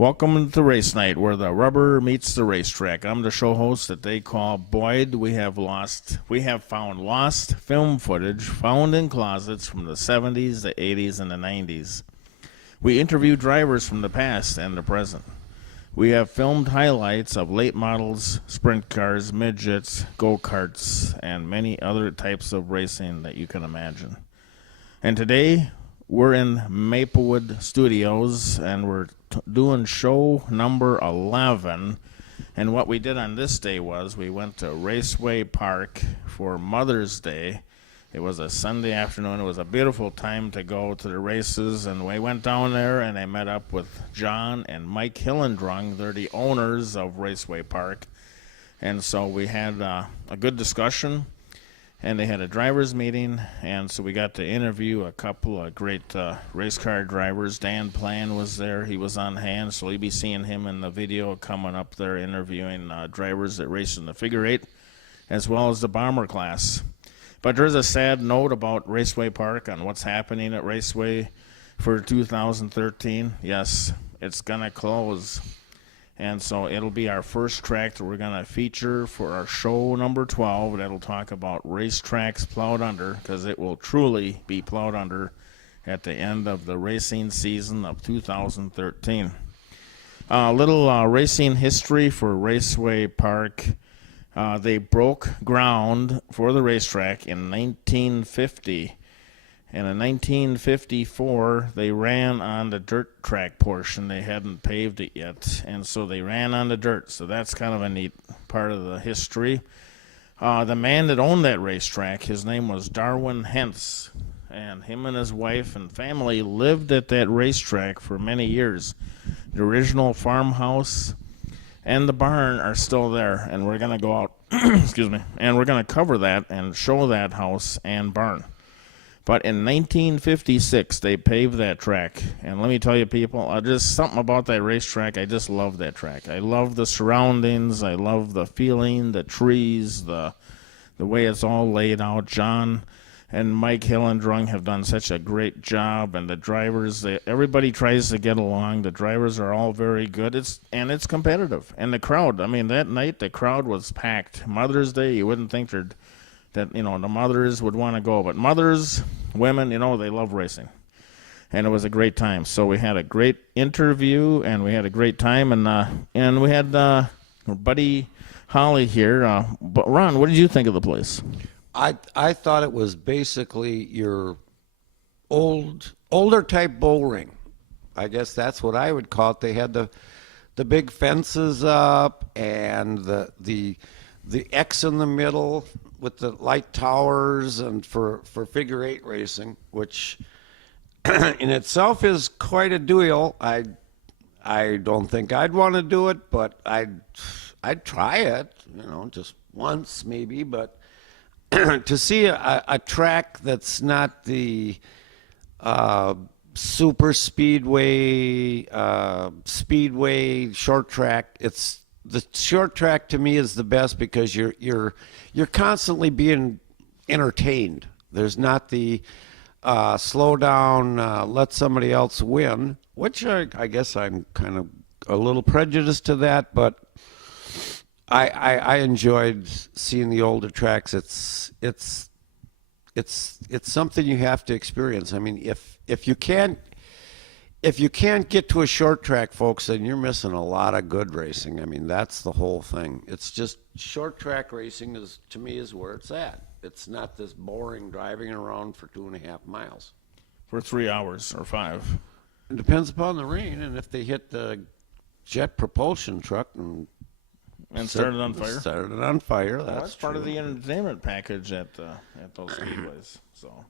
Welcome to Race Night, where the rubber meets the racetrack. I'm the show host that they call Boyd. We have found lost film footage found in closets from the 70s, the 80s, and the 90s. We interview drivers from the past and the present. We have filmed highlights of late models, sprint cars, midgets, go-karts, and many other types of racing that you can imagine. And today, we're in Maplewood Studios, and we're doing show number 11. And what we did on this day was we went to Raceway Park for Mother's Day. It was a Sunday afternoon. It was a beautiful time to go to the races, and we went down there, and I met up with John and Mike Hillendrung. They're the owners of Raceway Park. And so we had a good discussion. And they had a driver's meeting, and so we got to interview a couple of great race car drivers. Dan Plan was there. He was on hand, so you'll be seeing him in the video coming up there interviewing drivers that race in the figure eight, as well as the bomber class. But there's a sad note about Raceway Park on what's happening at Raceway for 2013. Yes, it's going to close. And so it'll be our first track that we're going to feature for our show number 12. That'll talk about racetracks plowed under, because it will truly be plowed under at the end of the racing season of 2013. A little racing history for Raceway Park. They broke ground for the racetrack in 1950. And in 1954, they ran on the dirt track portion. They hadn't paved it yet, and so they ran on the dirt. So that's kind of a neat part of the history. The man that owned that racetrack, his name was Darwin Hentz, and him and his wife and family lived at that racetrack for many years. The original farmhouse and the barn are still there, and we're going to go out, excuse me, and we're going to cover that and show that house and barn. But in 1956, they paved that track. And let me tell you, people, just something about that racetrack, I just love that track. I love the surroundings. I love the feeling, the trees, the way it's all laid out. John and Mike Hillendrung have done such a great job. And the drivers, everybody tries to get along. The drivers are all very good. It's competitive. And the crowd, I mean, that night, the crowd was packed. Mother's Day, you wouldn't think that the mothers would want to go. But mothers, women, they love racing. And it was a great time. So we had a great interview, and we had a great time. And we had Buddy Holly here. But Ron, what did you think of the place? I thought it was basically your older type bull ring. I guess that's what I would call it. They had the big fences up and the X in the middle with the light towers, and for figure eight racing, which in itself is quite a deal. I don't think I'd want to do it, but I'd try it, just once maybe. But to see a track that's not the super speedway short track, the short track to me is the best, because you're constantly being entertained. There's not the slow down, let somebody else win, which I guess I'm kind of a little prejudiced to that, but I enjoyed seeing the older tracks. It's something you have to experience. I mean, if you can't get to a short track, folks, then you're missing a lot of good racing. I mean, that's the whole thing. It's just short track racing to me is where it's at. It's not this boring driving around for 2.5 miles. For 3 hours or 5. It depends upon the rain, and if they hit the jet propulsion truck and started on fire. That's part of the entertainment package at those speedways. So.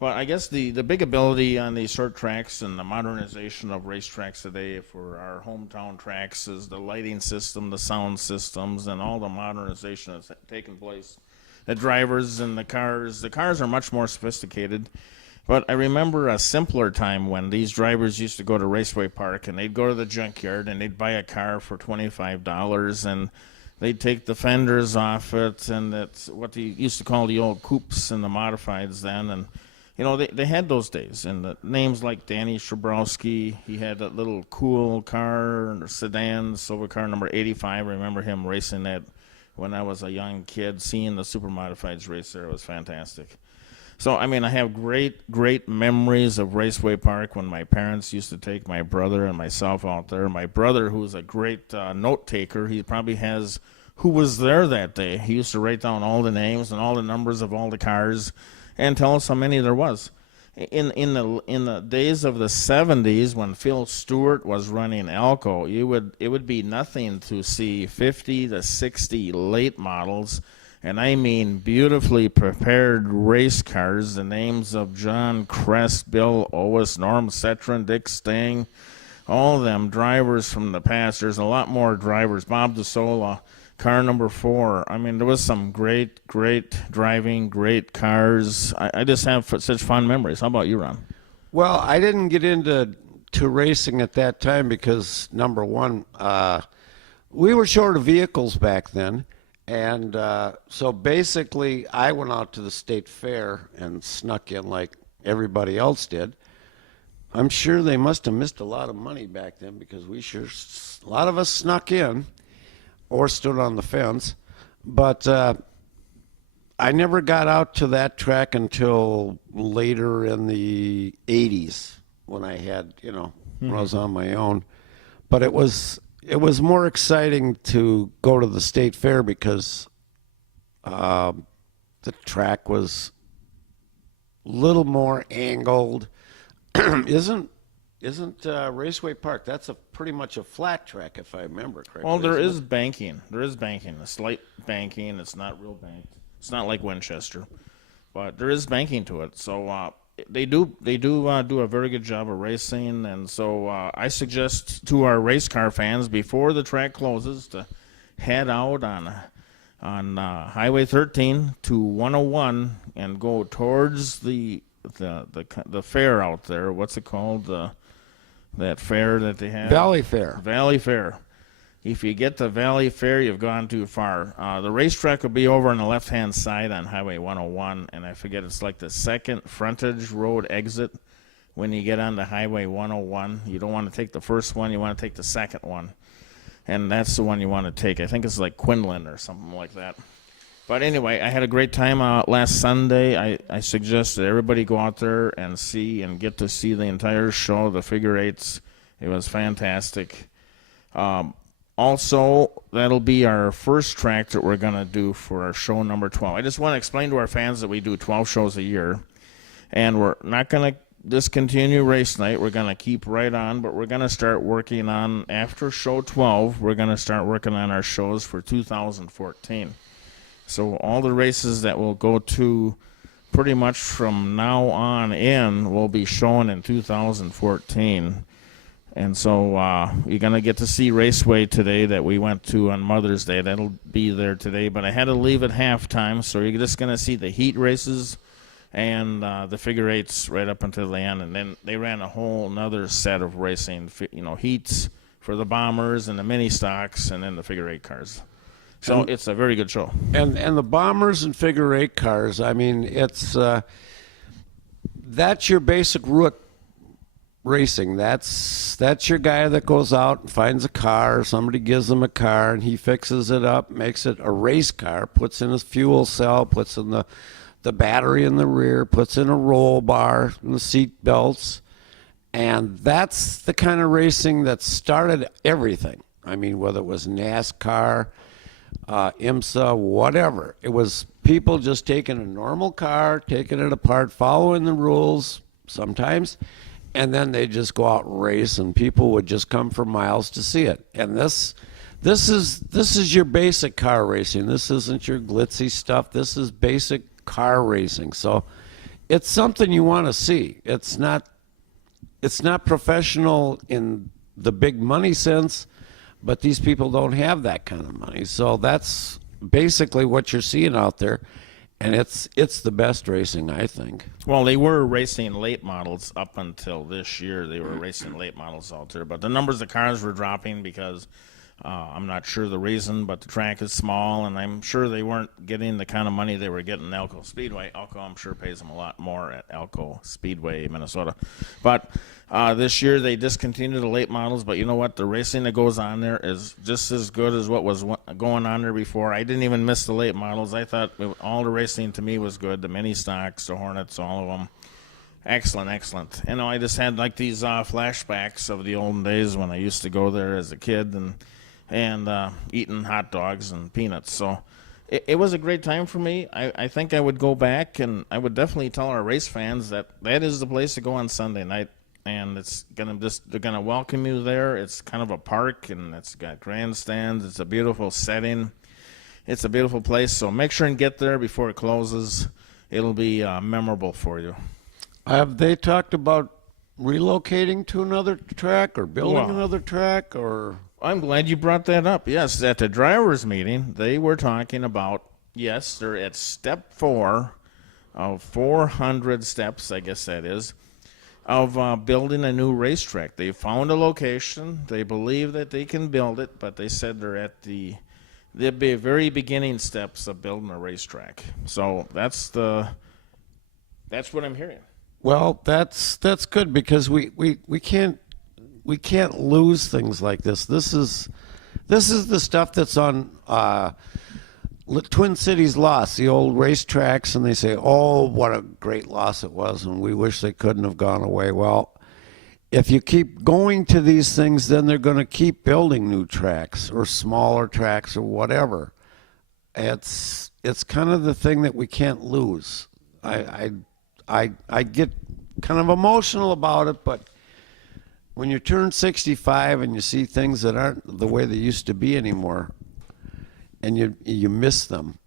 Well, I guess the big ability on these short tracks and the modernization of racetracks today for our hometown tracks is the lighting system, the sound systems, and all the modernization that's taken place. The drivers and the cars are much more sophisticated. But I remember a simpler time when these drivers used to go to Raceway Park, and they'd go to the junkyard and they'd buy a car for $25, and they'd take the fenders off it, and that's what they used to call the old coupes and the modifieds then, and they had those days, and the names like Danny Shabrowski, he had that little cool car, sedan, silver car, number 85. I remember him racing that when I was a young kid, seeing the super modifieds race there. It was fantastic. So, I mean, I have great memories of Raceway Park when my parents used to take my brother and myself out there. My brother, who's a great note taker, he probably has who was there that day. He used to write down all the names and all the numbers of all the cars and tell us how many there was. In the days of the 70s, when Phil Stewart was running Alco, it would be nothing to see 50 to 60 late models. And I mean beautifully prepared race cars, the names of John Crest, Bill Owis, Norm Cetron, Dick Stang, all of them drivers from the past. There's a lot more drivers. Bob DeSola, car number 4. I mean, there was some great driving, great cars. I just have such fond memories. How about you, Ron? Well, I didn't get into racing at that time because, number one, we were short of vehicles back then. And so basically, I went out to the state fair and snuck in like everybody else did. I'm sure they must have missed a lot of money back then because a lot of us snuck in or stood on the fence. But I never got out to that track until later in the 80s when I had, when I was on my own. But it was more exciting to go to the state fair because the track was a little more angled. Isn't Raceway Park? That's pretty much a flat track, if I remember correctly. Well, there is banking. There is banking, a slight banking. It's not real banked. It's not like Winchester, but there is banking to it. So they do do a very good job of racing, and so I suggest to our race car fans before the track closes to head out on Highway 13 to 101 and go towards the fair out there. What's it called? That fair that they have? Valley Fair. Valley Fair. If you get to Valley Fair, you've gone too far. The racetrack will be over on the left-hand side on Highway 101, and I forget, it's like the second frontage road exit when you get onto Highway 101. You don't want to take the first one. You want to take the second one, and that's the one you want to take. I think it's like Quinlan or something like that. But anyway, I had a great time last Sunday. I suggest that everybody go out there and see and get to see the entire show, the figure eights. It was fantastic. Also, that'll be our first track that we're going to do for our show number 12. I just want to explain to our fans that we do 12 shows a year, and we're not going to discontinue race night. We're going to keep right on, but we're going to start working on, after show 12, we're going to start working on our shows for 2014. So all the races that we'll go to pretty much from now on in will be shown in 2014. And so you're going to get to see Raceway today that we went to on Mother's Day. That'll be there today. But I had to leave at halftime, so you're just going to see the heat races and the figure eights right up until the end. And then they ran a whole nother set of racing, heats for the bombers and the mini stocks and then the figure eight cars. So it's a very good show. And the bombers and figure eight cars, I mean, it's that's your basic route racing. That's your guy that goes out and finds a car. Somebody gives him a car, and he fixes it up, makes it a race car, puts in his fuel cell, puts in the battery in the rear, puts in a roll bar and the seat belts. And that's the kind of racing that started everything. I mean, whether it was NASCAR, IMSA, whatever. It was people just taking a normal car, taking it apart, following the rules sometimes, and then they just go out and race, and people would just come for miles to see it. And this is your basic car racing. This isn't your glitzy stuff. This is basic car racing. So it's something you want to see. It's not professional in the big money sense, but these people don't have that kind of money. So that's basically what you're seeing out there, and it's the best racing, I think. Well, they were racing late models up until this year. They were racing late models out there, but the numbers of cars were dropping because I'm not sure the reason, but the track is small, and I'm sure they weren't getting the kind of money they were getting at Elko Speedway. Elko, I'm sure, pays them a lot more at Elko Speedway, Minnesota. But this year they discontinued the late models, but you know what? The racing that goes on there is just as good as what was going on there before. I didn't even miss the late models. I thought all the racing to me was good. The mini stocks, the Hornets, all of them. Excellent, excellent. You know, I just had like these flashbacks of the olden days when I used to go there as a kid and eating hot dogs and peanuts. So it was a great time for me. I think I would go back, and I would definitely tell our race fans that is the place to go on Sunday night. And they're gonna welcome you there. It's kind of a park, and it's got grandstands. It's a beautiful setting. It's a beautiful place. So make sure and get there before it closes. It'll be memorable for you. Have they talked about relocating to another track or building another track or? I'm glad you brought that up. Yes, at the drivers' meeting, they were talking about, yes, they're at step 4 of 400 steps, I guess that is, of building a new racetrack. They found a location. They believe that they can build it, but they said they'll be very beginning steps of building a racetrack. So that's what I'm hearing. Well, that's good because we can't lose things like this. This is the stuff that's on Twin Cities Lost, the old racetracks, and they say, oh, what a great loss it was, and we wish they couldn't have gone away. Well, if you keep going to these things, then they're going to keep building new tracks or smaller tracks or whatever. It's kind of the thing that we can't lose. I get kind of emotional about it, but when you turn 65 and you see things that aren't the way they used to be anymore, and you miss them,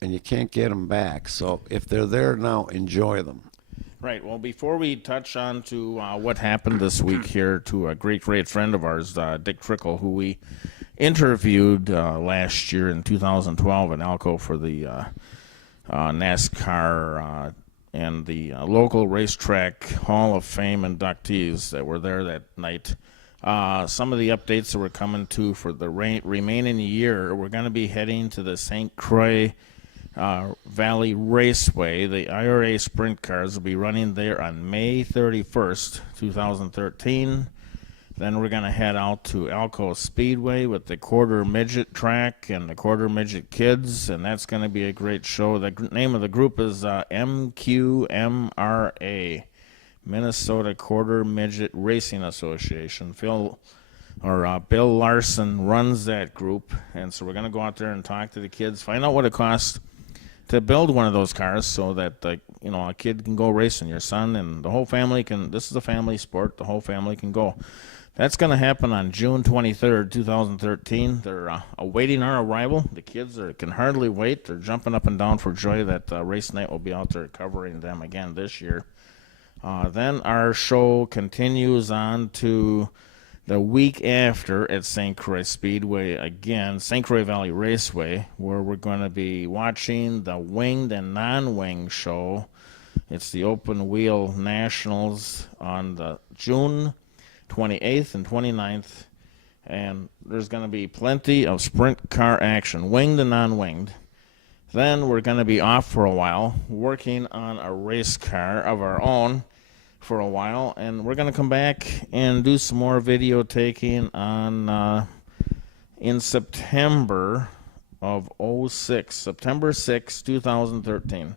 and you can't get them back. So if they're there now, enjoy them. Right. Well, before we touch on to what happened this week here to a great friend of ours, Dick Trickle, who we interviewed last year in 2012 in Elko for the NASCAR and the local racetrack Hall of Fame inductees that were there that night. Some of the updates that we're coming to for the remaining year, we're going to be heading to the St. Croix Valley Raceway. The IRA sprint cars will be running there on May 31st, 2013. Then we're going to head out to Elko Speedway with the quarter midget track and the quarter midget kids, and that's going to be a great show. The name of the group is MQMRA, Minnesota Quarter Midget Racing Association. Bill Larson runs that group, and so we're going to go out there and talk to the kids, find out what it costs to build one of those cars so that a kid can go racing. Your son and the whole family can. This is a family sport. The whole family can go. That's going to happen on June 23rd, 2013. They're awaiting our arrival. The kids can hardly wait. They're jumping up and down for joy that Race Night will be out there covering them again this year. Then our show continues on to the week after at St. Croix Speedway again, St. Croix Valley Raceway, where we're going to be watching the winged and non-winged show. It's the Open Wheel Nationals on the June 28th and 29th, and there's going to be plenty of sprint car action, winged and non-winged. Then we're going to be off for a while, working on a race car of our own for a while, and we're going to come back and do some more video taking on in September of 06, September 6, 2013,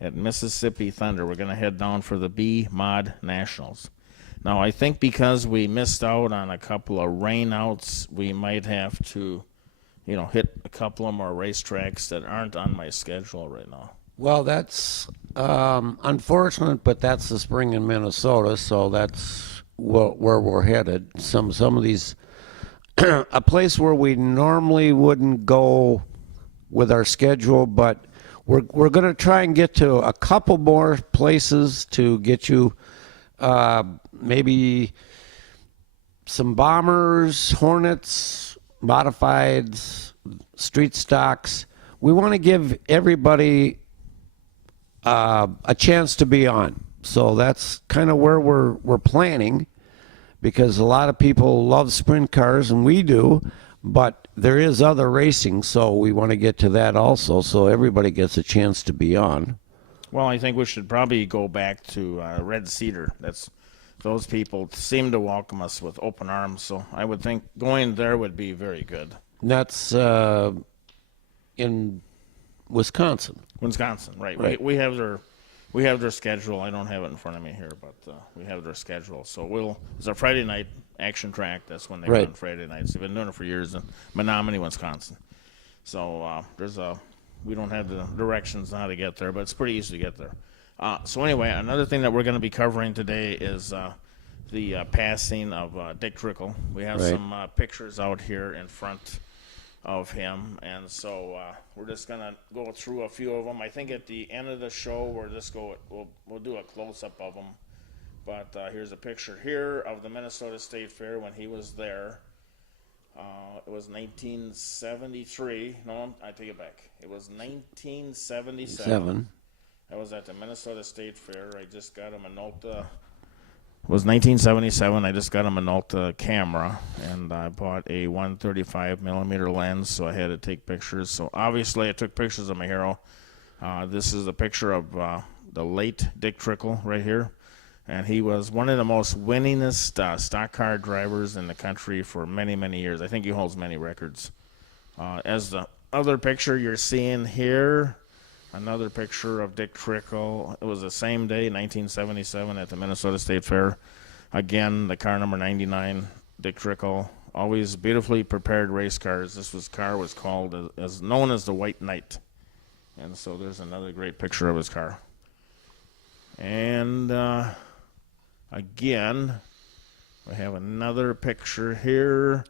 at Mississippi Thunder. We're going to head down for the B-Mod Nationals. Now, I think because we missed out on a couple of rainouts, we might have to, hit a couple of more racetracks that aren't on my schedule right now. Well, that's unfortunate, but that's the spring in Minnesota, so that's where we're headed. Some of these, a place where we normally wouldn't go with our schedule, but we're going to try and get to a couple more places to get you maybe some bombers, Hornets, modifieds, street stocks. We want to give everybody a chance to be on. So that's kind of where we're planning, because a lot of people love sprint cars, and we do, But there is other racing, so we want to get to that also, so everybody gets a chance to be on. Well, I think we should probably go back to Red Cedar. Those people seem to welcome us with open arms, so I would think going there would be very good. That's in Wisconsin. Wisconsin, right? Right. We have their schedule. I don't have it in front of me here, but we have their schedule. So it's a Friday night action track. That's when they Right. run Friday nights. They've been doing it for years in Menominee, Wisconsin. So we don't have the directions on how to get there, but it's pretty easy to get there. So anyway, another thing that we're going to be covering today is the passing of Dick Trickle. We have Right. some pictures out here in front of him, and so we're just going to go through a few of them. I think at the end of the show we'll do a close-up of them. But here's a picture here of the Minnesota State Fair when he was there. It was 1973. No, I take it back. It was 1977. I was at the Minnesota State Fair. I just got a Minolta. It was 1977. I just got a Minolta camera, and I bought a 135 millimeter lens, so I had to take pictures. So obviously, I took pictures of my hero. This is a picture of the late Dick Trickle right here, and he was one of the most winningest stock car drivers in the country for many, many years. I think he holds many records. As the other picture you're seeing here, another picture of Dick Trickle. It was the same day, 1977, at the Minnesota State Fair. Again, the car number 99, Dick Trickle. Always beautifully prepared race cars. Car was called as known as the White Knight. And so there's another great picture of his car. And again, we have another picture here.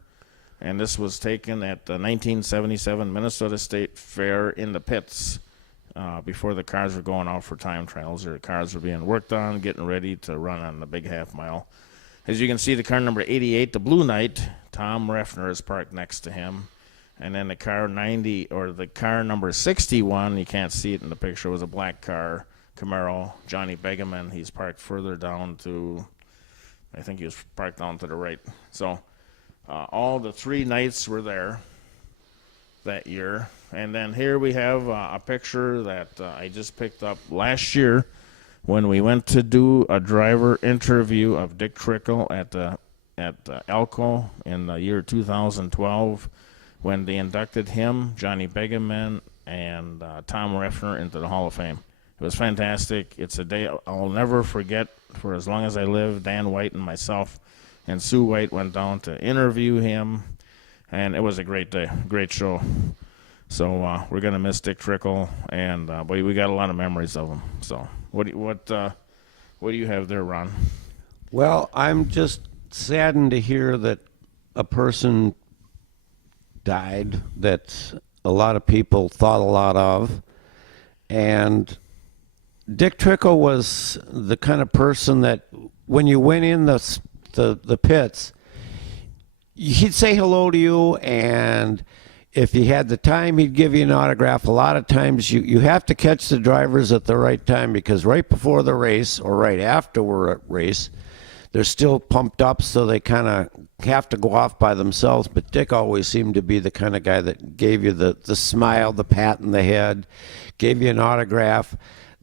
And this was taken at the 1977 Minnesota State Fair in the pits. Before the cars were going out for time trials, or cars were being worked on, getting ready to run on the big half mile. As you can see, the car number 88, the Blue Knight, Tom Reffner is parked next to him. And then the car 90, or the car number 61, you can't see it in the picture, was a black car, Camaro, Johnny Begeman. He's parked further down to, I think he was parked down to the right. So all the three Knights were there that year. And then here we have a picture that I just picked up last year when we went to do a driver interview of Dick Trickle at Elko in the year 2012 when they inducted him, Johnny Begeman, and Tom Reffner into the Hall of Fame. It was fantastic. It's a day I'll never forget for as long as I live. Dan White and myself and Sue White went down to interview him, and it was a great day, great show. So we're gonna miss Dick Trickle, and but we got a lot of memories of him. So what do you have there, Ron? Well, I'm just saddened to hear that a person died that a lot of people thought a lot of, and Dick Trickle was the kind of person that when you went in the pits, he'd say hello to you, and if he had the time, he'd give you an autograph. A lot of times you have to catch the drivers at the right time, because right before the race or right after we're at race, they're still pumped up, so they kind of have to go off by themselves. But Dick always seemed to be the kind of guy that gave you the smile, the pat in the head, gave you an autograph.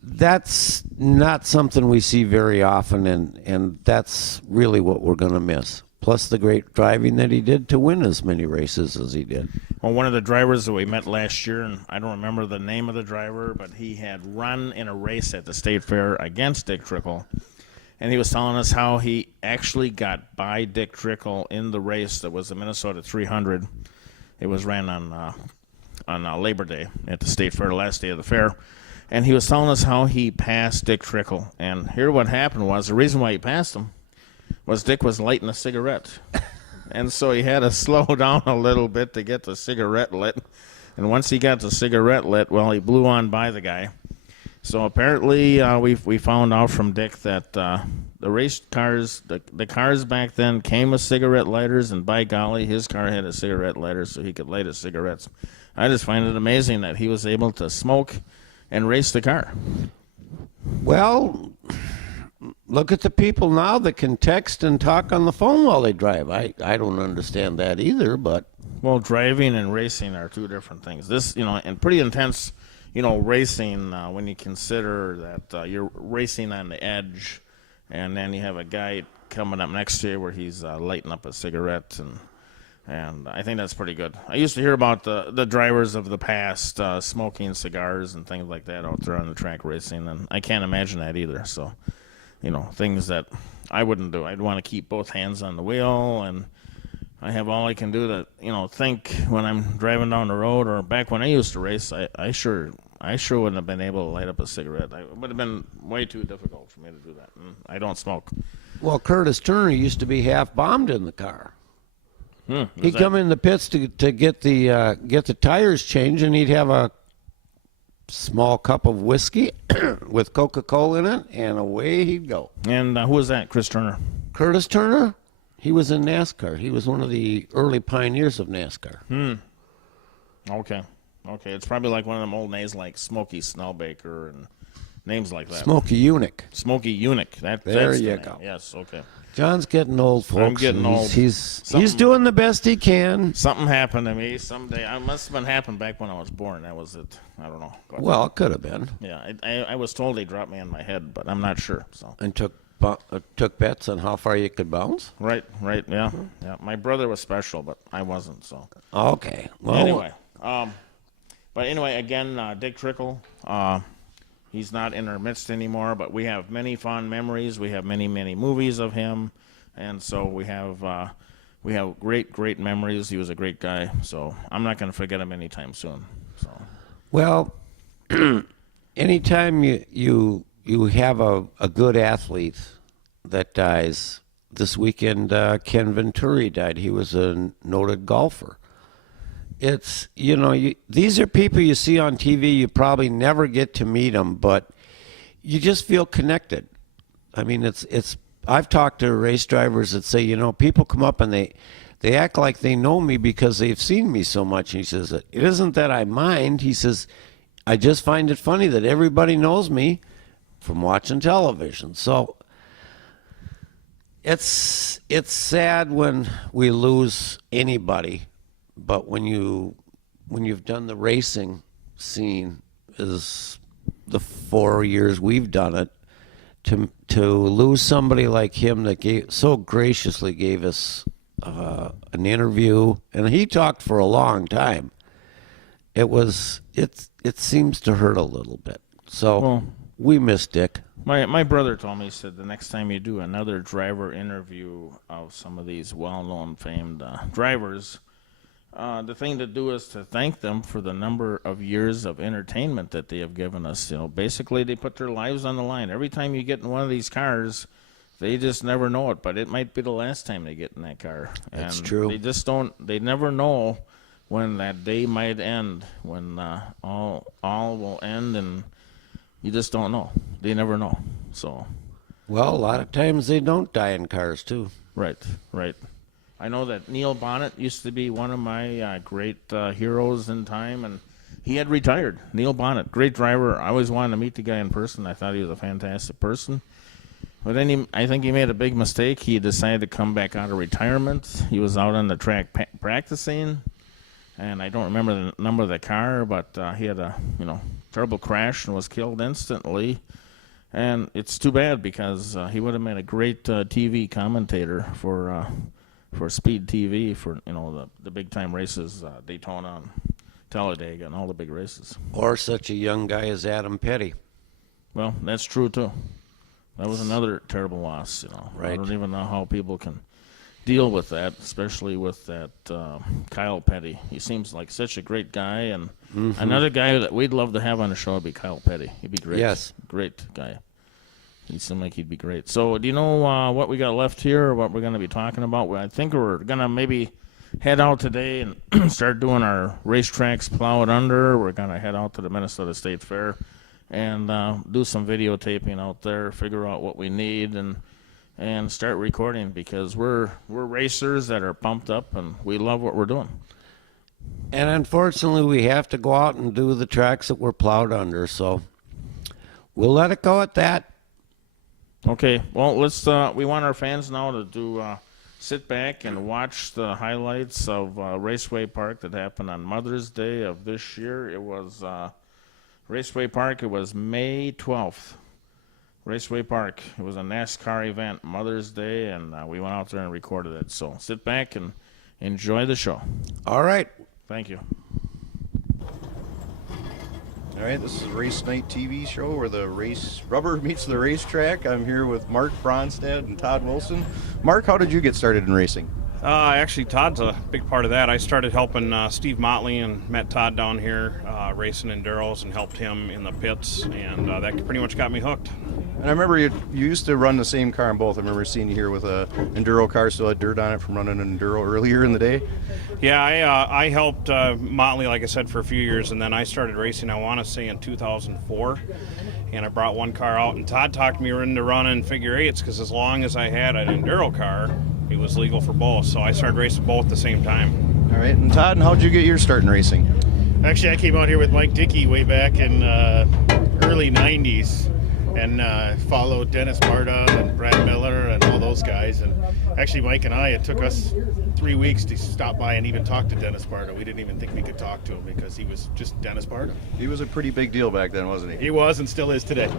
That's not something we see very often, and that's really what we're going to miss. Plus the great driving that he did to win as many races as he did. Well, one of the drivers that we met last year, and I don't remember the name of the driver, but he had run in a race at the State Fair against Dick Trickle. And he was telling us how he actually got by Dick Trickle in the race that was the Minnesota 300. It was ran on Labor Day at the State Fair, the last day of the fair. And he was telling us how he passed Dick Trickle. And here what happened was, the reason why he passed him was Dick was lighting a cigarette. And so he had to slow down a little bit to get the cigarette lit. And once he got the cigarette lit, well, he blew on by the guy. So apparently we found out from Dick that the race cars, the cars back then came with cigarette lighters, and by golly, his car had a cigarette lighter so he could light his cigarettes. I just find it amazing that he was able to smoke and race the car. Well, look at the people now that can text and talk on the phone while they drive. I don't understand that either, but Well, driving and racing are two different things. This, and pretty intense, racing when you consider that you're racing on the edge, and then you have a guy coming up next to you where he's lighting up a cigarette, and I think that's pretty good. I used to hear about the drivers of the past smoking cigars and things like that out there on the track racing, and I can't imagine that either. So, things that I wouldn't do. I'd want to keep both hands on the wheel, and I have all I can do to, think when I'm driving down the road. Or back when I used to race, I sure wouldn't have been able to light up a cigarette. It would have been way too difficult for me to do that. And I don't smoke. well, Curtis Turner used to be half bombed in the car. He'd come in the pits to get the tires changed, and he'd have a small cup of whiskey with Coca-Cola in it, and away he'd go. And who was that? Chris Turner. Curtis Turner, he was in NASCAR. He was one of the early pioneers of NASCAR. Okay. It's probably like one of them old names like Smokey Snellbaker and names like that. Smokey Eunuch. Smokey Eunuch. There that's you the go. name. Yes, okay. John's getting old, folks. I'm getting old. He's doing the best he can. Something happened to me someday. I must have been happened back when I was born. That was it. I don't know. Well, it could have been. Yeah, I was told they dropped me on my head, but I'm not sure. So. And took bets on how far you could bounce? Right, yeah. My brother was special, but I wasn't, so. Okay. Well, Anyway, again, Dick Trickle, he's not in our midst anymore, but we have many fond memories. We have many, many movies of him, and so we have great, great memories. He was a great guy, so I'm not going to forget him anytime soon. So. well, anytime you have a good athlete that dies, this weekend Ken Venturi died. He was a noted golfer. It's, these are people you see on TV. You probably never get to meet them, but you just feel connected. I mean, I've talked to race drivers that say, people come up and they act like they know me because they've seen me so much. And he says, it isn't that I mind. He says, I just find it funny that everybody knows me from watching television. So it's sad when we lose anybody. But when you've done the racing scene, is the 4 years we've done it, to lose somebody like him that so graciously gave us an interview, and he talked for a long time. It seems to hurt a little bit. So we miss Dick. My brother told me, he said the next time you do another driver interview of some of these well-known, famed drivers. The thing to do is to thank them for the number of years of entertainment that they have given us. Basically they put their lives on the line. Every time you get in one of these cars, they just never know it, but it might be the last time they get in that car. That's true. They never know when that day might end, when all will end, and you just don't know. They never know. So. Well, a lot of times they don't die in cars too. Right. I know that Neil Bonnet used to be one of my great heroes in time, and he had retired. Neil Bonnet, great driver. I always wanted to meet the guy in person. I thought he was a fantastic person. But then I think he made a big mistake. He decided to come back out of retirement. He was out on the track practicing, and I don't remember the number of the car, but he had a terrible crash and was killed instantly. And it's too bad because he would have made a great TV commentator for Speed TV, for the big time races, Daytona and Talladega and all the big races. Or such a young guy as Adam Petty. Well, that's true too. That was another terrible loss. Right. I don't even know how people can deal with that, especially with that Kyle Petty. He seems like such a great guy, and another guy that we'd love to have on the show would be Kyle Petty. He'd be great. Yes, great guy. He seemed like he'd be great. So do you know what we got left here, or what we're going to be talking about? I think we're going to maybe head out today and start doing our racetracks, plow it under. We're going to head out to the Minnesota State Fair and do some videotaping out there, figure out what we need, and start recording, because we're racers that are pumped up, and we love what we're doing. And unfortunately, we have to go out and do the tracks that we're plowed under, so we'll let it go at that. Okay, well, let's. We want our fans now to do sit back and watch the highlights of Raceway Park that happened on Mother's Day of this year. It was Raceway Park. It was May 12th. Raceway Park. It was a NASCAR event, Mother's Day, and we went out there and recorded it. So sit back and enjoy the show. All right. Thank you. All right, this is a Race Night TV show where the rubber meets the racetrack. I'm here with Mark Bronstad and Todd Wilson. Mark, how did you get started in racing? Actually, Todd's a big part of that. I started helping Steve Motley and met Todd down here racing enduros and helped him in the pits, and that pretty much got me hooked. And I remember you used to run the same car in both. I remember seeing you here with a enduro car, still had dirt on it from running an enduro earlier in the day. Yeah, I helped Motley, like I said, for a few years, and then I started racing, I want to say, in 2004. And I brought one car out, and Todd talked me into running figure eights because as long as I had an enduro car, it was legal for both. So I started racing both at the same time. All right, and Todd, how did you get your start in racing? Actually, I came out here with Mike Dickey way back in early 90s and followed Dennis Barta and Brad Miller and all those guys. And actually, Mike and I, it took us 3 weeks to stop by and even talk to Dennis Barta. We didn't even think we could talk to him because he was just Dennis Barta. He was a pretty big deal back then, wasn't he? He was and still is today.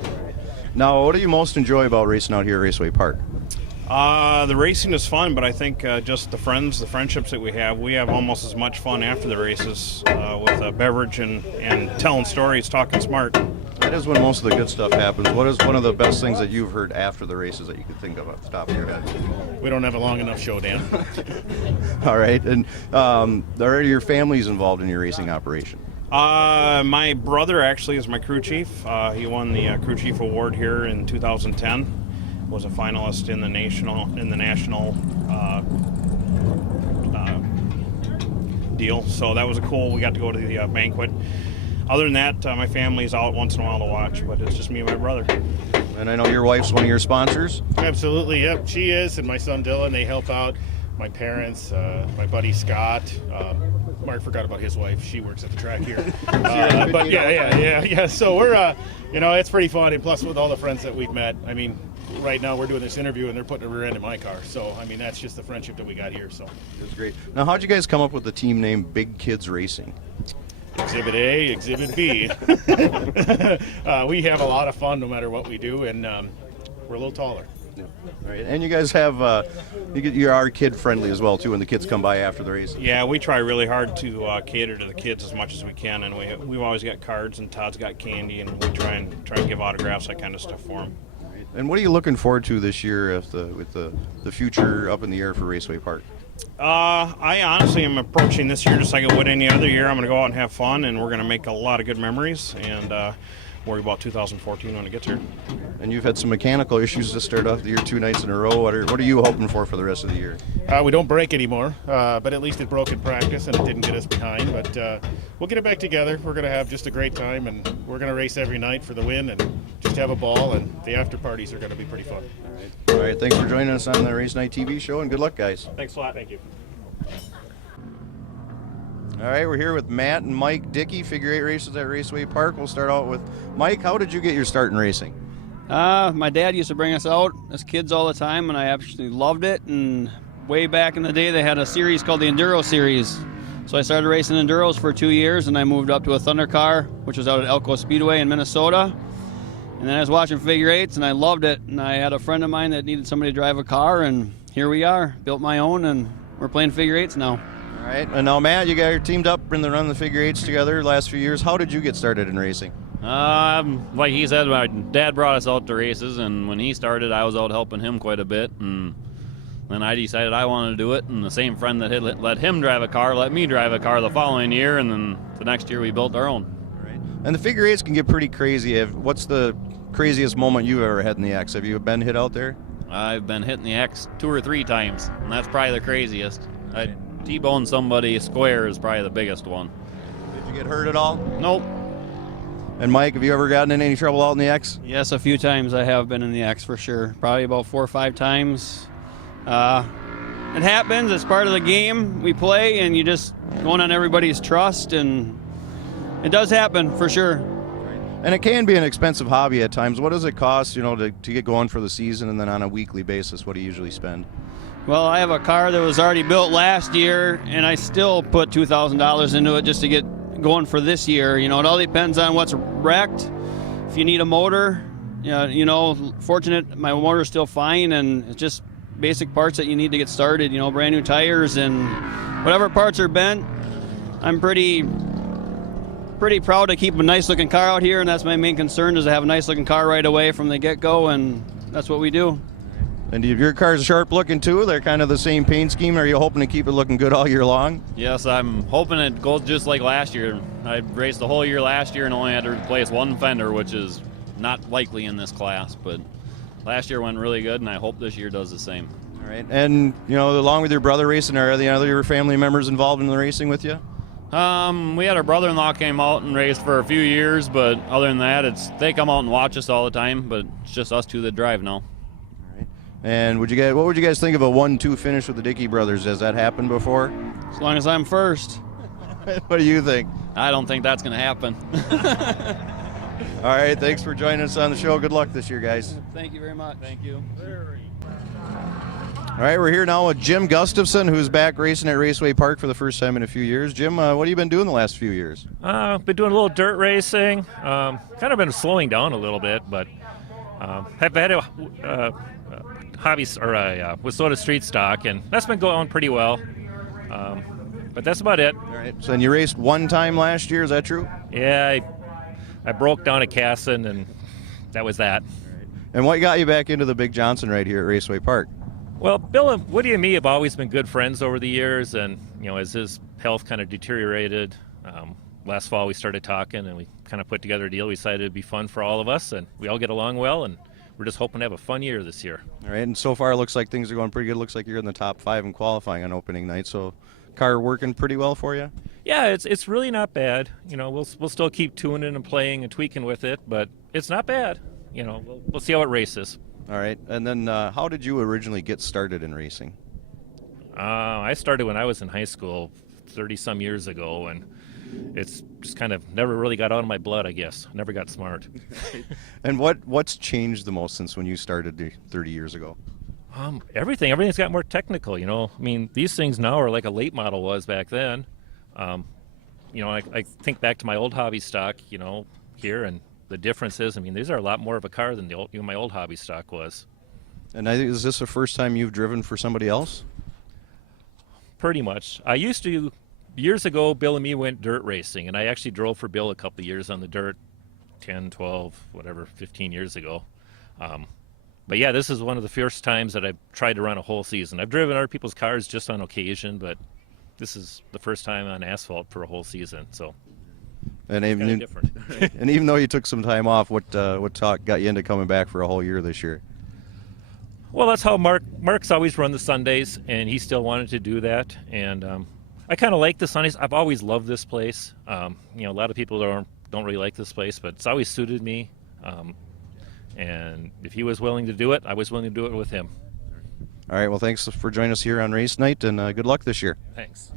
Now, what do you most enjoy about racing out here at Raceway Park? The racing is fun, but I think just the friendships that we have almost as much fun after the races with a beverage and telling stories, talking smart. That is when most of the good stuff happens. What is one of the best things that you've heard after the races that you could think of off the top of your head? We don't have a long enough show, Dan. All right, and are your families involved in your racing operation? My brother actually is my crew chief. He won the crew chief award here in 2010. Was a finalist in the national deal. So that was a cool. We got to go to the banquet. Other than that, my family's out once in a while to watch, but it's just me and my brother. And I know your wife's one of your sponsors. Absolutely, yep, she is, and my son Dylan, they help out. My parents, my buddy Scott. Mark forgot about his wife. She works at the track here. But yeah. So we're, it's pretty fun. And plus with all the friends that we've met, I mean, right now we're doing this interview and they're putting a rear end in my car. So, I mean, that's just the friendship that we got here. So That's great. Now, how'd you guys come up with the team name Big Kids Racing? Exhibit A, Exhibit B. We have a lot of fun no matter what we do, and we're a little taller. Yeah. All right. And you guys have, you are kid friendly as well, too, when the kids come by after the race. Yeah, we try really hard to cater to the kids as much as we can, and we've always got cards, and Todd's got candy, and we try and give autographs, that kind of stuff for them. And what are you looking forward to this year with the future up in the air for Raceway Park? I honestly am approaching this year just like I would any other year. I'm going to go out and have fun, and we're going to make a lot of good memories, and worry about 2014 when it gets here. And you've had some mechanical issues to start off the year 2 nights in a row. What are you hoping for the rest of the year? We don't break anymore, but at least it broke in practice and it didn't get us behind. But we'll get it back together. We're going to have just a great time, and we're going to race every night for the win and just have a ball, and the after parties are going to be pretty fun. All right, thanks for joining us on the Race Night TV show, and good luck, guys. Thanks a lot. Thank you. All right, we're here with Matt and Mike Dickey, figure 8 races at Raceway Park. We'll start out with Mike. How did you get your start in racing? My dad used to bring us out as kids all the time, and I absolutely loved it. And way back in the day, they had a series called the Enduro Series. So I started racing Enduros for 2 years, and I moved up to a Thunder car, which was out at Elko Speedway in Minnesota. And then I was watching figure 8s, and I loved it. And I had a friend of mine that needed somebody to drive a car, and here we are. Built my own, and we're playing figure 8s now. All right, and now Matt, you guys are teamed up in the run the figure 8s together the last few years. How did you get started in racing? Like he said, my dad brought us out to races, and when he started, I was out helping him quite a bit, and then I decided I wanted to do it, and the same friend that had let him drive a car let me drive a car the following year, and then the next year we built our own. All right. And the figure 8s can get pretty crazy. What's the craziest moment you've ever had in the X? Have you been hit out there? I've been hitting the X 2 or 3 times, and that's probably the craziest. I T-boned somebody square is probably the biggest one. Did you get hurt at all? Nope. And Mike, have you ever gotten in any trouble out in the X? Yes, a few times I have been in the X for sure. Probably about 4 or 5 times. It happens. It's part of the game we play, and you just going on everybody's trust, and it does happen for sure. And it can be an expensive hobby at times. What does it cost, to get going for the season, and then on a weekly basis, what do you usually spend? Well, I have a car that was already built last year, and I still put $2,000 into it just to get going for this year. It all depends on what's wrecked. If you need a motor, fortunate my motor's still fine, and it's just basic parts that you need to get started. Brand new tires and whatever parts are bent. I'm pretty proud to keep a nice looking car out here, and that's my main concern, is to have a nice looking car right away from the get-go, and that's what we do. And your car's sharp looking too? They're kind of the same paint scheme. Are you hoping to keep it looking good all year long? Yes, I'm hoping it goes just like last year. I raced the whole year last year and only had to replace one fender, which is not likely in this class, but last year went really good, and I hope this year does the same. All right. And, along with your brother racing, are the other family members involved in the racing with you? We had our brother-in-law came out and raced for a few years, but other than that, they come out and watch us all the time, but it's just us two that drive now. All right. And what would you guys think of a 1-2 finish with the Dickey brothers? Has that happened before? As long as I'm first. What do you think? I don't think that's going to happen. All right, thanks for joining us on the show. Good luck this year, guys. Thank you very much. Thank you. All right, we're here now with Jim Gustafson, who's back racing at Raceway Park for the first time in a few years. Jim, what have you been doing the last few years? Been doing a little dirt racing. Kind of been slowing down a little bit, but have had a hobby or a Wissota street stock, and that's been going pretty well. But that's about it. All right. So, and you raced one time last year, is that true? Yeah, I broke down at Casson, and that was that. And what got you back into the Big Johnson right here at Raceway Park? Well, Bill and Woody and me have always been good friends over the years, and as his health kind of deteriorated, last fall we started talking, and we kind of put together a deal. We decided it'd be fun for all of us, and we all get along well, and we're just hoping to have a fun year this year. All right, and so far it looks like things are going pretty good. Looks like you're in the top 5 in qualifying on opening night, so car working pretty well for you? Yeah, it's really not bad. We'll still keep tuning and playing and tweaking with it, but it's not bad. We'll see how it races. All right, and then how did you originally get started in racing? I started when I was in high school 30-some years ago, and it's just kind of never really got out of my blood, I guess. Never got smart. And what's changed the most since when you started 30 years ago? Everything's got more technical, these things now are like a late model was back then. I think back to my old hobby stock, here, and the difference is, these are a lot more of a car than my old hobby stock was. And is this the first time you've driven for somebody else? Pretty much. I used to, years ago, Bill and me went dirt racing, and I actually drove for Bill a couple of years on the dirt, 10, 12, whatever, 15 years ago. But yeah, this is one of the first times that I've tried to run a whole season. I've driven other people's cars just on occasion, but this is the first time on asphalt for a whole season, so. And it's kinda different. And even though you took some time off, what talk got you into coming back for a whole year this year? Well, that's how Mark's always run the Sundays, and he still wanted to do that. And I kind of like the Sundays. I've always loved this place. A lot of people don't really like this place, but it's always suited me. And if he was willing to do it, I was willing to do it with him. All right, well, thanks for joining us here on Race Night, and good luck this year. Thanks.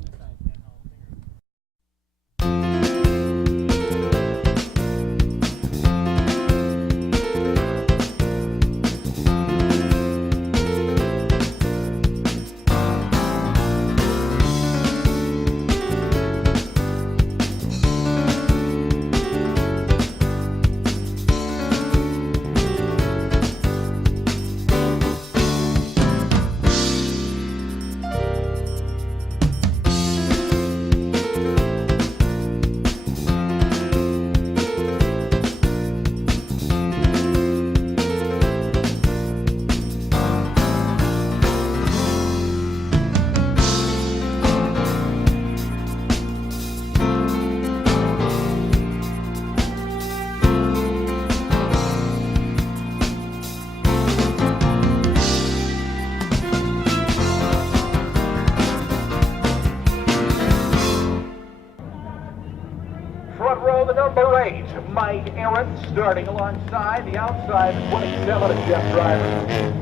Front row, the number 8, Mike Aaron, starting alongside the outside 27 of Jeff Driver.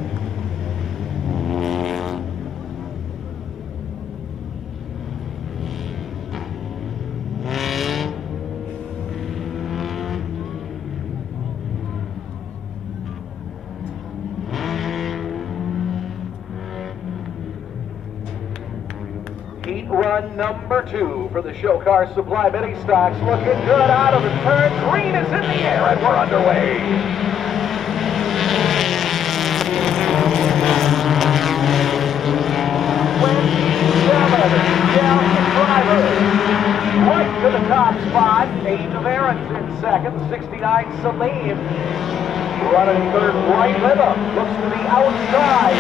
run number 2 for the show car supply mini stocks. Looking good out of the turn. Green is in the air and we're underway. 27 down the driver. Right to the top spot. 8 of Aaron's in second. 69 Salim. Running third, right rhythm. Looks to the outside.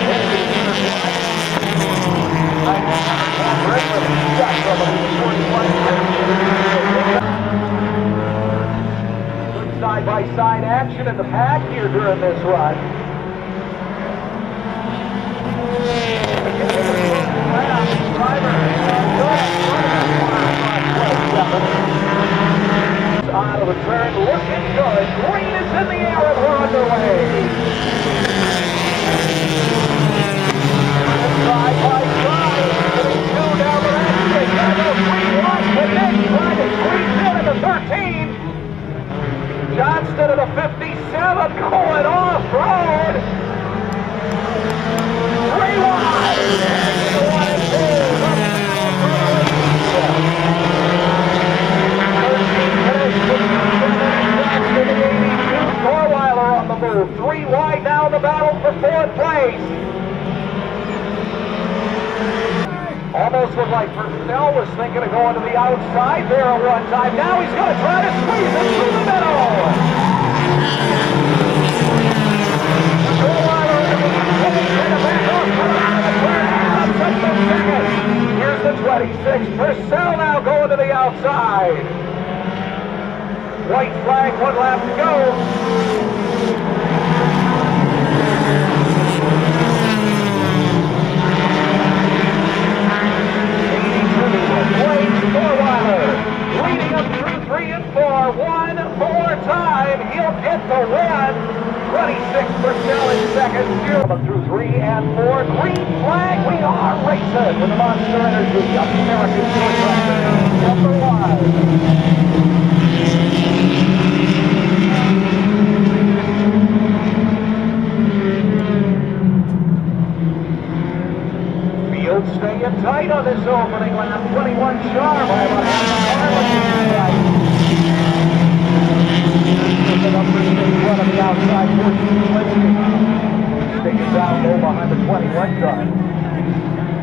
Good side-by-side action in the pack here during this run. Out of the turn, looking good. Green is in the air and we're underway. Side by side, getting 2 down the exit. Gotta go 3 right, but then trying to squeeze in at the 13. Johnston at a 57 going off-road. 3 wide. And 1 and 2. Torweiler on the move. 3 wide now in the battle for 4th place. Almost looked like Purcell was thinking of going to the outside there at one time. Now he's going to try to squeeze it through the middle. Here's the 26. Purcell now going to the outside. White flag, 1 lap to go. Leading up through 3 and 4, 1 more time, he'll get the win. 26 Purcell in second, 0 through 3 and 4. Green flag, we are racing with the Monster Energy of the American Short Track number 1. Staying tight on this opening lap. 21 sharp by about half a car. Up on the outside, 14 Linsky. Sticking down low behind the 21 car.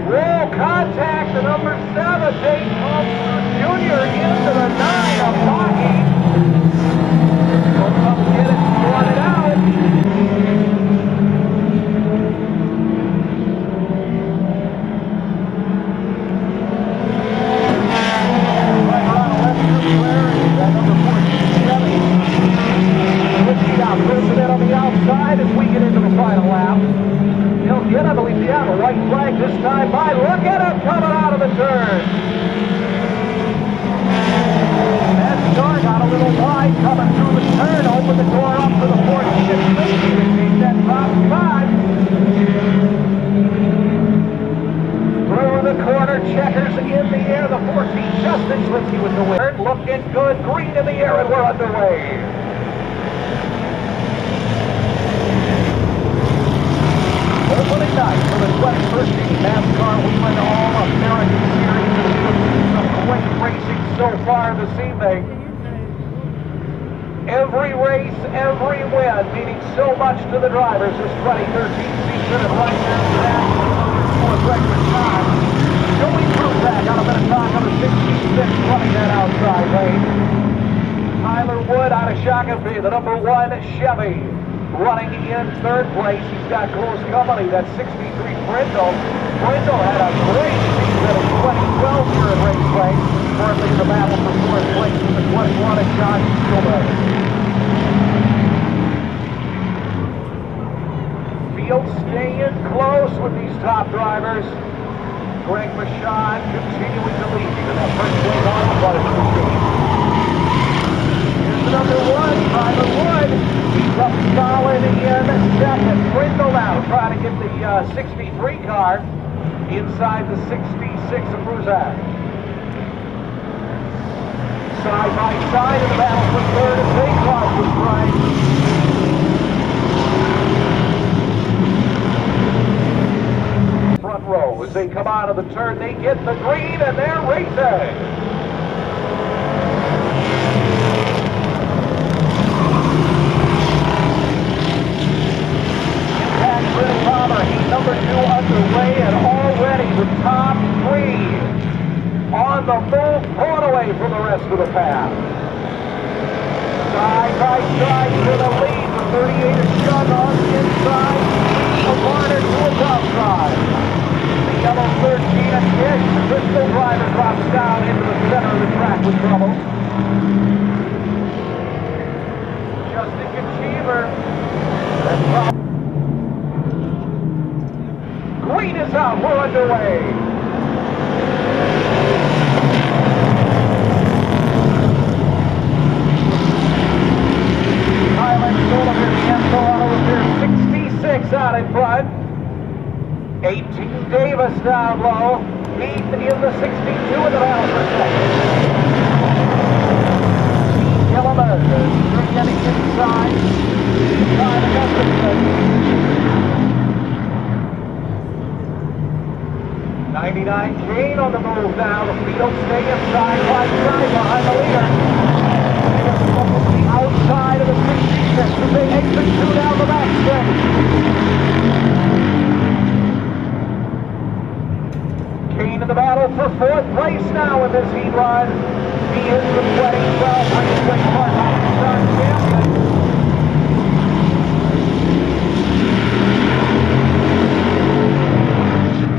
Roll contact to number 7, Dave Thompson Jr. into the 9 of Hockey. Will come get it, sort it out. On the outside as we get into the final lap. He'll get, I believe, yeah, the white flag this time by. Look at him coming out of the turn. That car got a little wide coming through the turn. Open the door up for the 46 Linsky to take that top spot. Through the corner, checkers in the air. The 14 Justin Linsky with the win. Looking good, green in the air, and we're underway. Opening night for the 2013 NASCAR Wheeling All-American Series. Some great racing so far this evening. Every race, every win, meaning so much to the drivers this 2013 season. And right now, that fourth record time. Joey Bruback out of Minnetonka, number 66, running that outside lane. Tyler Wood out of Shakopee, the number 1 Chevy. Running in 3rd place, he's got close company. That's 63 Brindle. Brindle had a great season in 2012 here at Raceway. Currently in the battle for 4th place with the 21 at John Spielberg. Field staying close with these top drivers. Greg Michaud continuing to lead in that first place on the butter machine. Here's the number 1, Tyler Wood. He's up solid in second. Brindle now trying to get the 63 car inside the 66 of Bruzak. Side by side in the battle for 3rd and Baycroft was right. front row. As they come out of the turn, they get the green and they're racing. Impact Chris Palmer, heat number 2 underway, and already the top 3 on the move, pulling away from the rest of the pack. Side by side for the lead. The 38 is Young on the inside. The Varner to his outside. The yellow 13 and Kish. The Bristol driver drops down into the center of the track with trouble. Justin Achiever. Green is out. We're underway. Out in front. 18 Davis down low. Heath in the 62 in the battle for second. Gilliman getting inside. Inside Augustus. 99 Kane on the move now. The field staying side by side behind the leader. The outside of the 66 as they exit 2 down the back stretch. Kane in the battle for 4th place now in this heat run. He is the 2012 Raceway Part champion.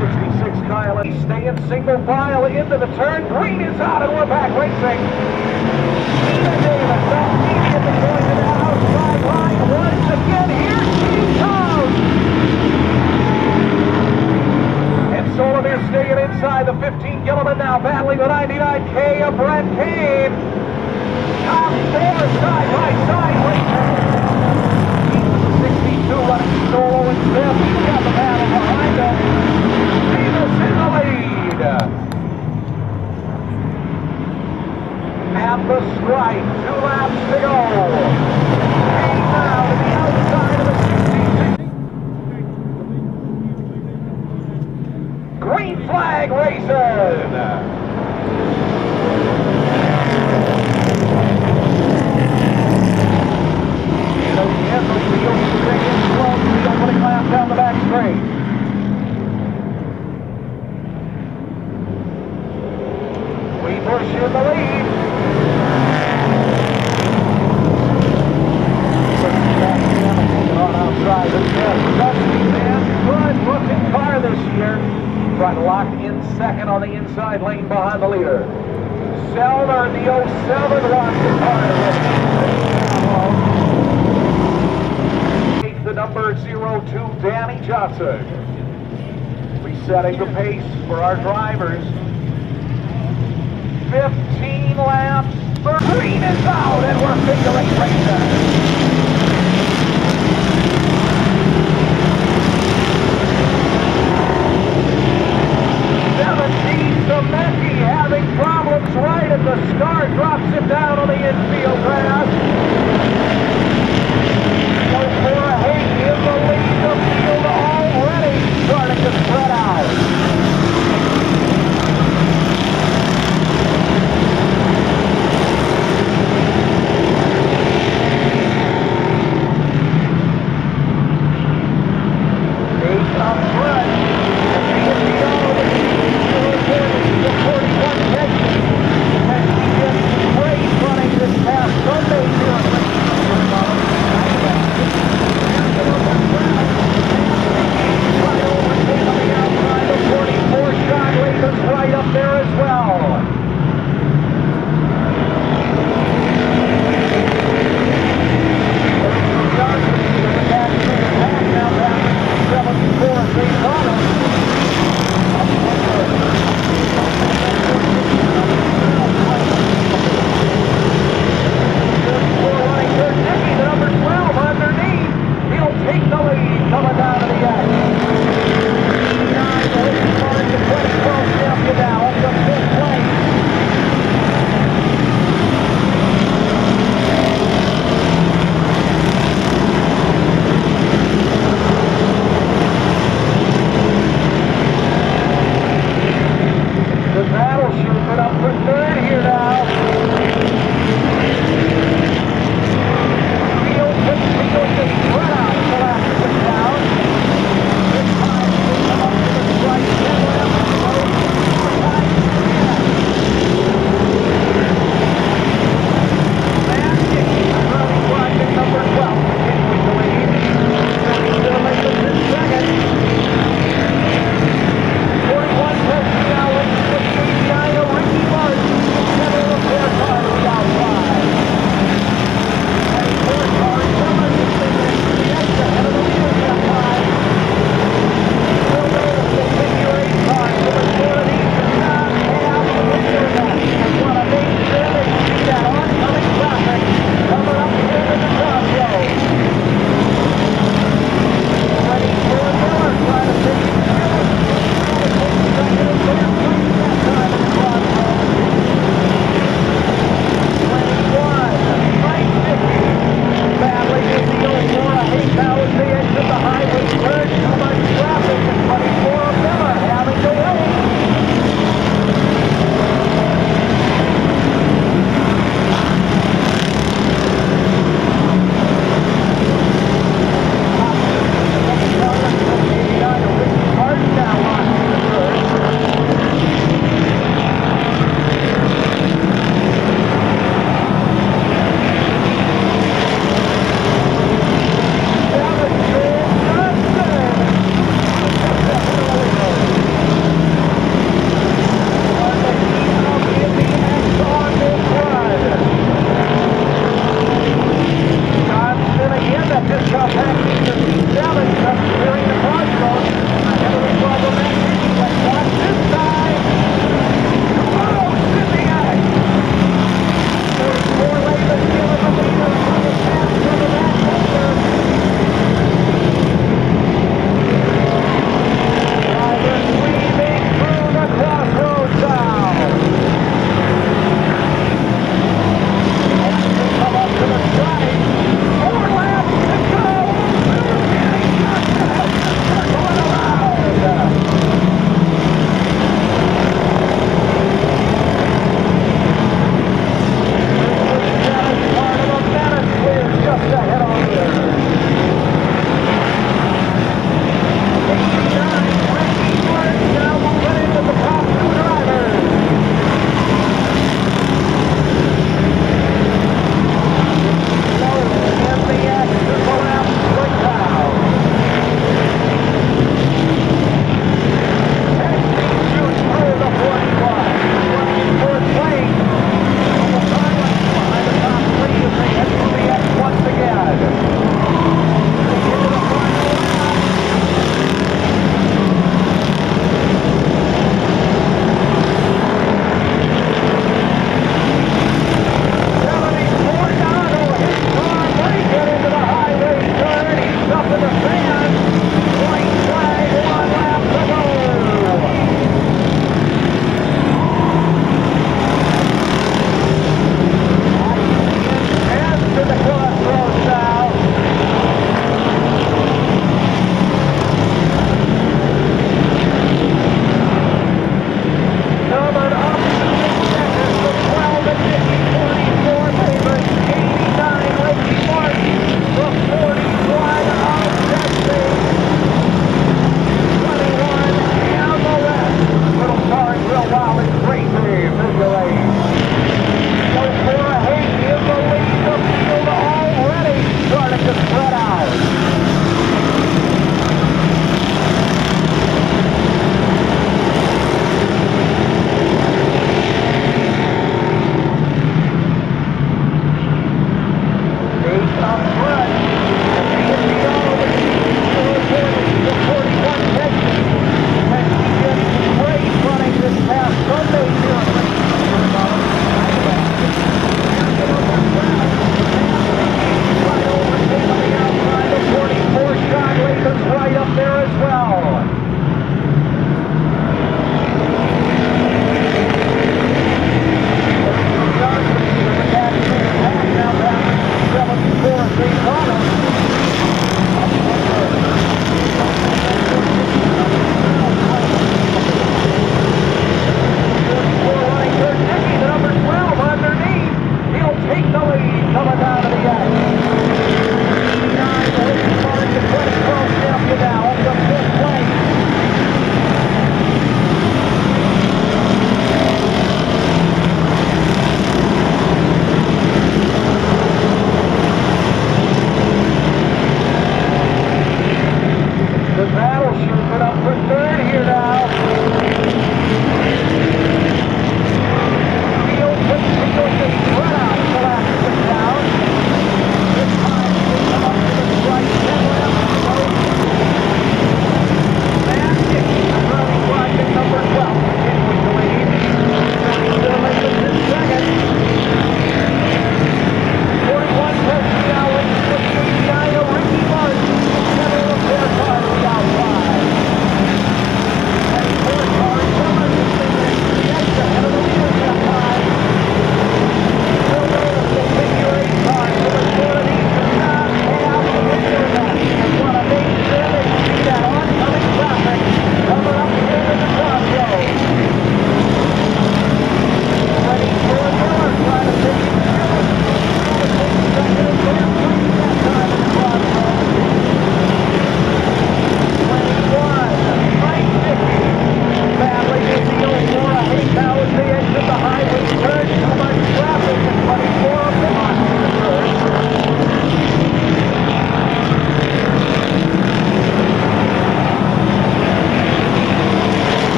66 Kyle, he's staying single file into the turn. Green is out and we're back racing. Nina Davis, that's Nina at the point of that outside line. Once again, here she comes. And Solovir staying inside the 15 Gilliman now, battling the 99K of Brent Kane. Top 4 side by side racing. 62 running solo in 5th. He's got the battle behind him. Davis in the lead. At the stripe, 2 laps to go. Kane now to the outside of the 66. Green flag racing. And again, the field staying slow to the opening lap down the back straight. We push in the lead. On outside the dusty man, good looking car this year. Trying to lock in second on the inside lane behind the leader. Selner, the 07, locks the car to the number 02, Danny Johnson. Resetting the pace for our drivers. 15 laps. Green is out and we're figure 8 racing. 17 Zemecki having problems right at the start, drops him down on the infield grass. So for a Hayden in the lead, the field already starting to spread out. Sunday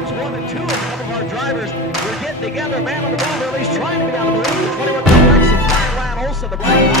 turns 1 and 2. A couple of our drivers were getting together. Man on the ball, at least trying to be on the move. The 21 Rex and Brian Olson, the black